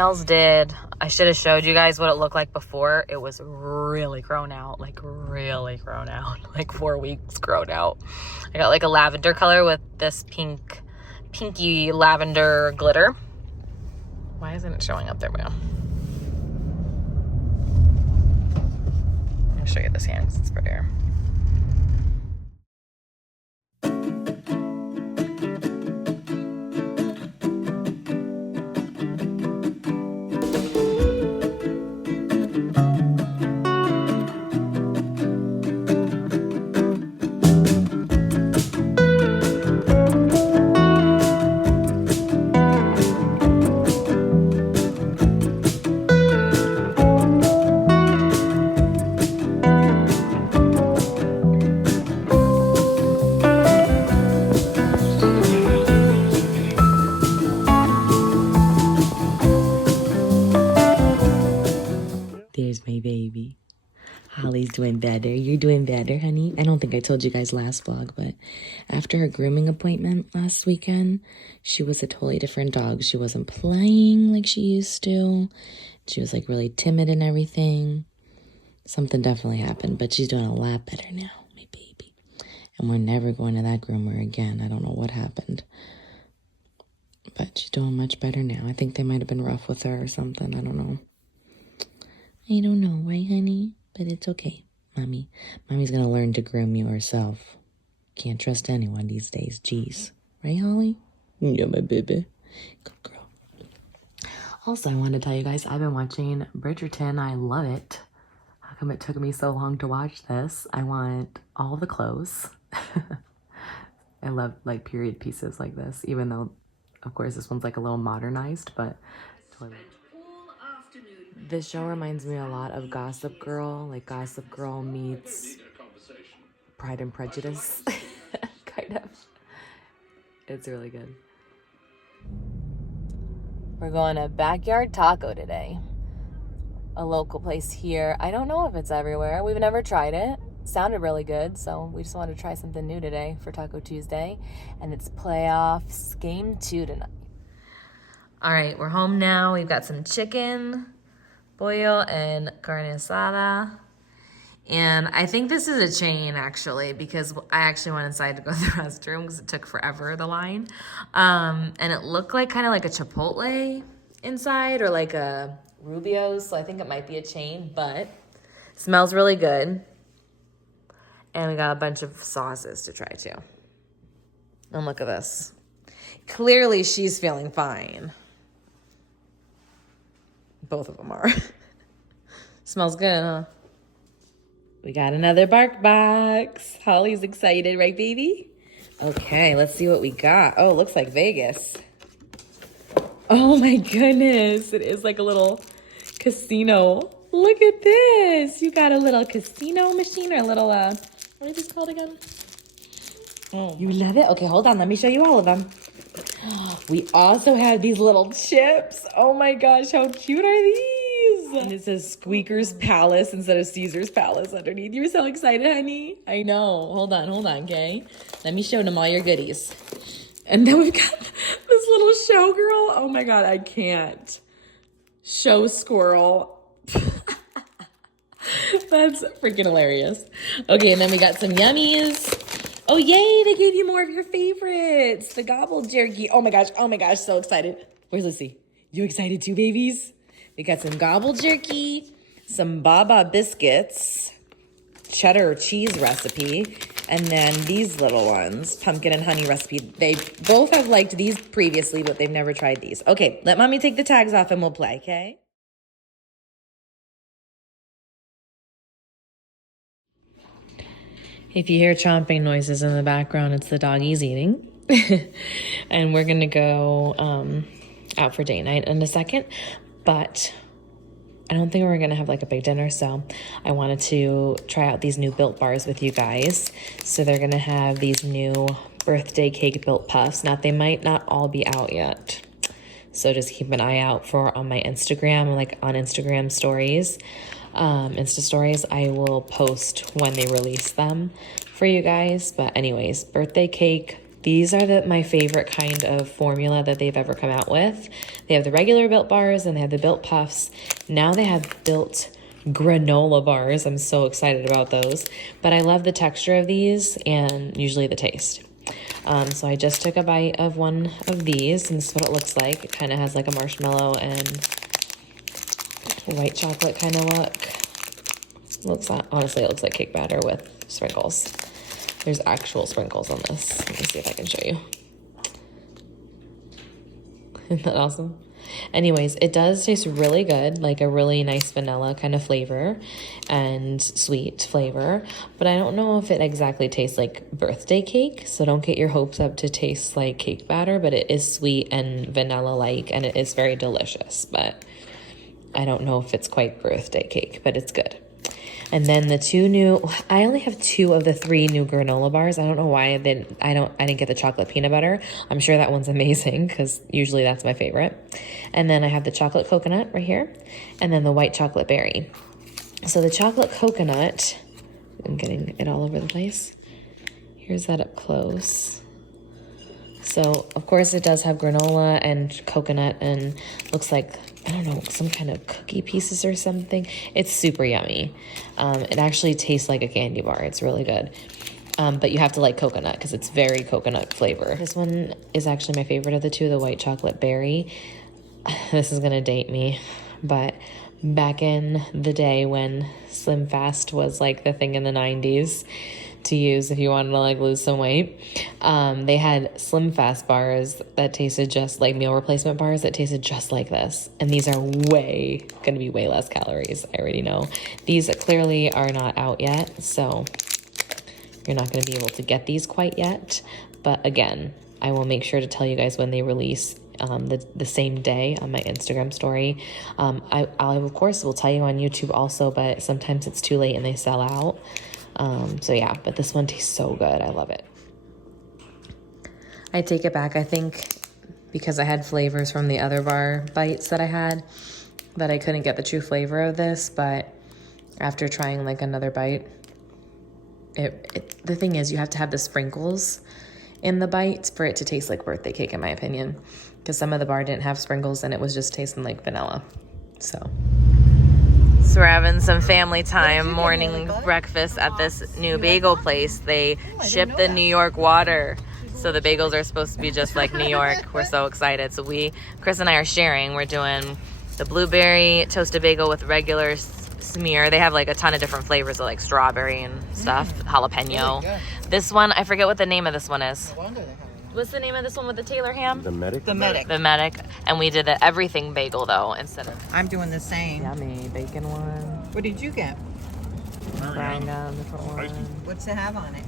nails did. I should have showed you guys what it looked like before. It was really grown out, like really grown out, like 4 weeks grown out. I got like a lavender color with this pinky lavender glitter. Why isn't it showing up? There we go. I'll show you this hand because it's prettier. There's my baby. Holly's doing better. You're doing better, honey. I don't think I told you guys last vlog, but after her grooming appointment last weekend, she was a totally different dog. She wasn't playing like she used to. She was like really timid and everything. Something definitely happened, but she's doing a lot better now, my baby. And we're never going to that groomer again. I don't know what happened, but she's doing much better now. I think they might have been rough with her or something. I don't know. I don't know, right, honey? But it's okay, Mommy. Mommy's gonna learn to groom you herself. Can't trust anyone these days, jeez. Right, Holly? Yeah, my baby. Good girl. Also, I wanted to tell you guys, I've been watching Bridgerton. I love it. How come it took me so long to watch this? I want all the clothes. I love, like, period pieces like this, even though, of course, this one's, like, a little modernized, but totally. This show reminds me a lot of Gossip Girl, like Gossip Girl meets Pride and Prejudice, kind of. It's really good. We're going to Backyard Taco today, a local place here. I don't know if it's everywhere. We've never tried it. Sounded really good, so we just wanted to try something new today for Taco Tuesday, and it's playoffs game 2 tonight. All right, we're home now. We've got some chicken, pollo, and carne asada. And I think this is a chain, actually, because I actually went inside to go to the restroom because it took forever, the line. And it looked like kind of like a Chipotle inside or like a Rubio's, so I think it might be a chain, but it smells really good. And we got a bunch of sauces to try, too. And look at this. Clearly, she's feeling fine. Both of them are. Smells good, huh? We got another BarkBox. Holly's excited, right, baby? Okay, let's see what we got. Oh, it looks like Vegas. Oh my goodness. It is like a little casino. Look at this. You got a little casino machine or a little, what is this called again? Oh, you love it? Okay, hold on. Let me show you all of them. We also have these little chips. Oh my gosh, how cute are these? And it says Squeaker's Palace instead of Caesar's Palace underneath. You're so excited, honey. I know. Hold on, okay? Let me show them all your goodies. And then we've got this little showgirl. Oh my God, I can't. Show squirrel. That's freaking hilarious. Okay, and then we got some yummies. Oh, yay, they gave you more of your favorites. The gobble jerky. Oh my gosh, so excited. Where's Lucy? You excited too, babies? We got some gobble jerky, some Baba biscuits, cheddar cheese recipe, and then these little ones, pumpkin and honey recipe. They both have liked these previously, but they've never tried these. Okay, let mommy take the tags off and we'll play, okay? If you hear chomping noises in the background, it's the doggies eating. And we're gonna go out for date night in a second, but I don't think we're gonna have like a big dinner, so I wanted to try out these new Built bars with you guys. So they're gonna have these new birthday cake Built puffs. Now they might not all be out yet, so just keep an eye out for on my Instagram, like on Instagram stories. Insta stories, I will post when they release them for you guys. But anyways, birthday cake These are my favorite kind of formula that they've ever come out with. They have the regular Built bars and they have the Built Puffs. Now they have Built granola bars. I'm so excited about those. But I love the texture of these and usually the taste. So I just took a bite of one of these, and this is what it looks like. It kind of has like a marshmallow and white chocolate kind of look. Honestly, it looks like cake batter with sprinkles. There's actual sprinkles on this. Let me see if I can show you. Isn't that awesome? Anyways, it does taste really good, like a really nice vanilla kind of flavor and sweet flavor, but I don't know if it exactly tastes like birthday cake, so don't get your hopes up to taste like cake batter, but it is sweet and vanilla-like, and it is very delicious, but I don't know if it's quite birthday cake, but it's good. And then the I only have 2 of the 3 new granola bars. I don't know why I didn't get the chocolate peanut butter. I'm sure that one's amazing because usually that's my favorite. And then I have the chocolate coconut right here, and then the white chocolate berry. So the chocolate coconut, I'm getting it all over the place. Here's that up close. So of course it does have granola and coconut and looks like, I don't know, some kind of cookie pieces or something. It's super yummy. It actually tastes like a candy bar. It's really good. But you have to like coconut because it's very coconut flavor. This one is actually my favorite of the 2, the white chocolate berry. This is gonna date me, but back in the day when Slim Fast was like the thing in the 90s to use if you wanted to like lose some weight, they had Slim Fast bars that tasted just like meal replacement bars that tasted just like this, and these are gonna be way less calories. I already know. These clearly are not out yet, so you're not going to be able to get these quite yet, but again, I will make sure to tell you guys when they release the same day on my Instagram story. I of course will tell you on YouTube also, but sometimes it's too late and they sell out. So yeah, but this one tastes so good. I love it. I take it back. I think because I had flavors from the other bar bites that I had, that I couldn't get the true flavor of this, but after trying like another bite, the thing is you have to have the sprinkles in the bites for it to taste like birthday cake, in my opinion, because some of the bar didn't have sprinkles and it was just tasting like vanilla. So we're having some family time morning breakfast at this new bagel place. They shipped the New York water, so the bagels are supposed to be just like New York. We're so excited. So Chris and I are sharing. We're doing the blueberry toasted bagel with regular smear. They have like a ton of different flavors of like strawberry and stuff, jalapeno. Really, this one, I forget what the name of this one is. What's the name of this one with the Taylor ham? The Medic. The Medic. The Medic. And we did the everything bagel though instead of. I'm doing the same. Yummy bacon one. What did you get? Frying down different one. What's it have on it?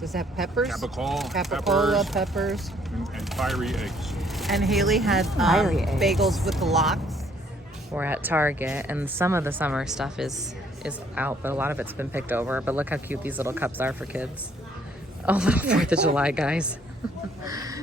Does it have peppers? Capicola peppers. And fiery eggs. And Haley had bagels with the lox. We're at Target, and some of the summer stuff is out, but a lot of it's been picked over. But look how cute these little cups are for kids. Oh, little 4th of July, guys.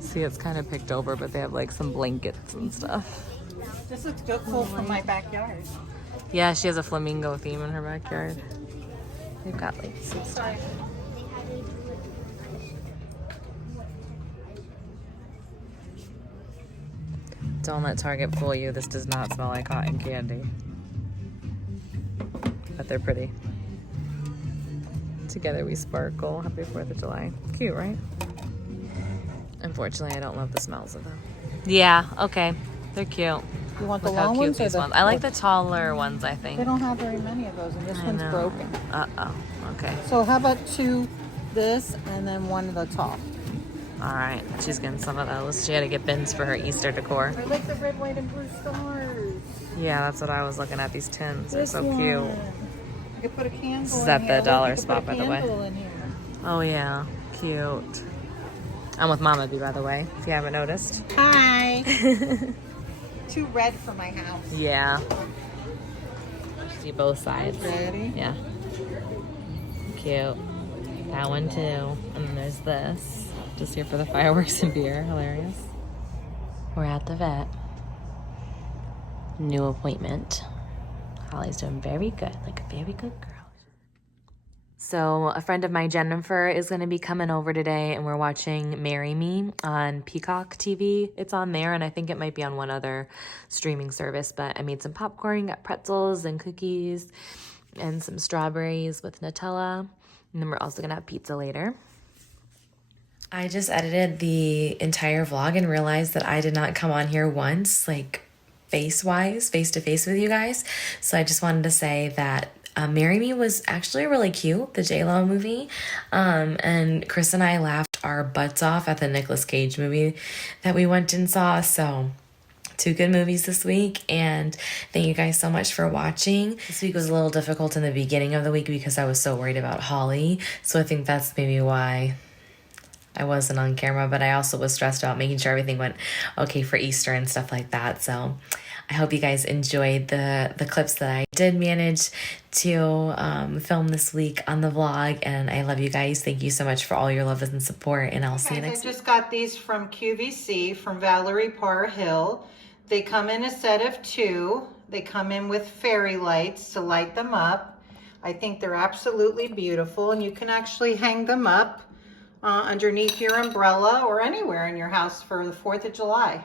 See, it's kind of picked over, but they have like some blankets and stuff. This looks good full from my backyard. Yeah, she has a flamingo theme in her backyard. They've got like some stuff. Don't let Target fool you. This does not smell like cotton candy. But they're pretty. Together we sparkle. Happy 4th of July. Cute, right? Unfortunately, I don't love the smells of them. Yeah, okay. They're cute. You want the Look how long cute ones? these ones. I like the taller ones, I think. They don't have very many of those, and this one's broken. Uh-oh. Okay. So how about 2 this and then 1 of the top? All right. She's getting some of those. She had to get bins for her Easter decor. I like the red, white, and blue stars. Yeah, that's what I was looking at. These tins are so one. cute. You could put a candle This is in at here. the dollar You could spot, put a by the way. candle in here. Oh, yeah. Cute. I'm with Mama B, by the way, if you haven't noticed. Hi. Too red for my house. Yeah. See both sides. Ready? Yeah. Cute. That one too. And then there's this. Just here for the fireworks and beer. Hilarious. We're at the vet. New appointment. Holly's doing very good. Like a very good girl. So a friend of mine, Jennifer, is going to be coming over today, and we're watching Marry Me on Peacock TV. It's on there, and I think it might be on one other streaming service, but I made some popcorn, got pretzels and cookies, and some strawberries with Nutella, and then we're also going to have pizza later. I just edited the entire vlog and realized that I did not come on here once, like face-wise, face-to-face with you guys. So I just wanted to say that Marry Me was actually really cute, the J-Lo movie. And Chris and I laughed our butts off at the Nicolas Cage movie that we went and saw. So 2 good movies this week, and thank you guys so much for watching. This week was a little difficult in the beginning of the week because I was so worried about Holly. So I think that's maybe why I wasn't on camera, but I also was stressed about making sure everything went okay for Easter and stuff like that. So I hope you guys enjoyed the clips that I did manage to film this week on the vlog, and I love you guys. Thank you so much for all your love and support, and I'll see you next week. I just got these from QVC from Valerie Parr-Hill. They come in a set of 2. They come in with fairy lights to light them up. I think they're absolutely beautiful, and you can actually hang them up underneath your umbrella or anywhere in your house for the 4th of July.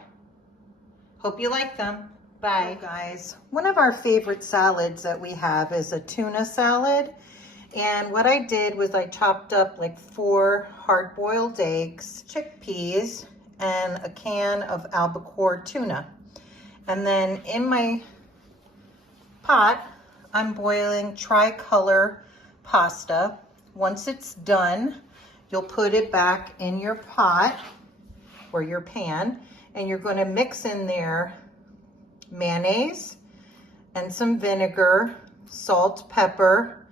Hope you like them. Bye. Hello guys, one of our favorite salads that we have is a tuna salad. And what I did was I chopped up like 4 hard-boiled eggs, chickpeas, and a can of albacore tuna. And then in my pot, I'm boiling tricolor pasta. Once it's done, you'll put it back in your pot or your pan, and you're going to mix in there mayonnaise and some vinegar, salt, pepper,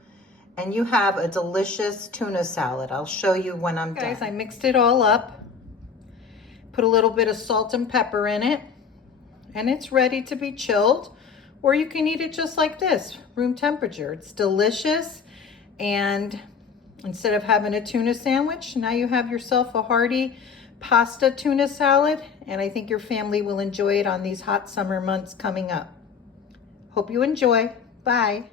and you have a delicious tuna salad. I'll show you when I'm done. Guys, I mixed it all up, put a little bit of salt and pepper in it, and it's ready to be chilled, or you can eat it just like this, room temperature. It's delicious, and instead of having a tuna sandwich, now you have yourself a hearty pasta tuna salad, and I think your family will enjoy it on these hot summer months coming up. Hope you enjoy. Bye.